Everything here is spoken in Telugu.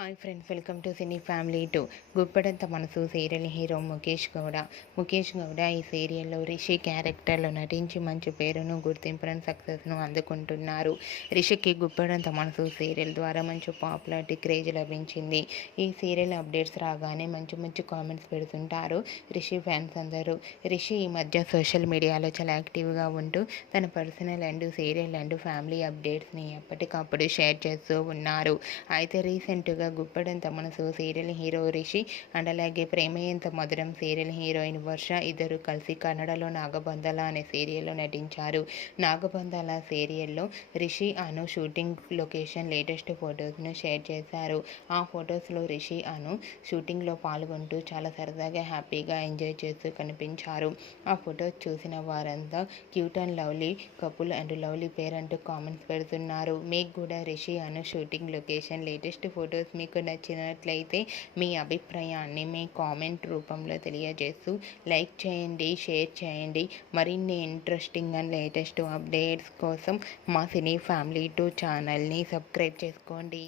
Hi friends, welcome to cine family 2. Guppedantha మనసు సీరియల్ హీరో ముఖేష్ గౌడ ఈ సీరియల్లో రిషి క్యారెక్టర్లో నటించి మంచి పేరును, గుర్తింపును, సక్సెస్ను అందుకుంటున్నారు. రిషికి గుప్పెడంత మనసు సీరియల్ ద్వారా మంచి పాపులారిటీ, క్రేజ్ లభించింది. ఈ సీరియల్ అప్డేట్స్ రాగానే మంచి కామెంట్స్ పెడుతుంటారు రిషి ఫ్యాన్స్ అందరూ. రిషి ఈ మధ్య సోషల్ మీడియాలో చాలా యాక్టివ్గా ఉంటూ తన personal and serial and family అప్డేట్స్ని ఎప్పటికప్పుడు షేర్ చేస్తూ ఉన్నారు. అయితే రీసెంట్గా గుప్పెడంత మనసు సీరియల్ హీరో రిషి అండ్ అలాగే ప్రేమ ఎంత మధురం సీరియల్ హీరోయిన్ వర్ష ఇద్దరు కలిసి కన్నడలో నాగబంధాల అనే సీరియల్లో నటించారు. నాగబంధాల సీరియల్లో రిషి అను షూటింగ్ లొకేషన్ లేటెస్ట్ ఫొటోస్ను షేర్ చేశారు. ఆ ఫొటోస్లో రిషి అను షూటింగ్లో పాల్గొంటూ చాలా సరదాగా హ్యాపీగా ఎంజాయ్ చేస్తూ కనిపించారు. ఆ ఫొటోస్ చూసిన వారంతా cute and lovely couple and lovely పేర్ అంటూ కామెంట్స్ పెడుతున్నారు. మీకు కూడా రిషి అను షూటింగ్ లొకేషన్ లేటెస్ట్ ఫొటోస్ మీకు నచ్చినట్లయితే మీ అభిప్రాయాన్ని మీ కామెంట్ రూపంలో తెలియజేస్తూ లైక్ చేయండి, షేర్ చేయండి. మరిన్ని ఇంట్రెస్టింగ్ అండ్ లేటెస్ట్ అప్డేట్స్ కోసం మా సినీ ఫ్యామిలీ 2 ఛానల్ని సబ్స్క్రైబ్ చేసుకోండి.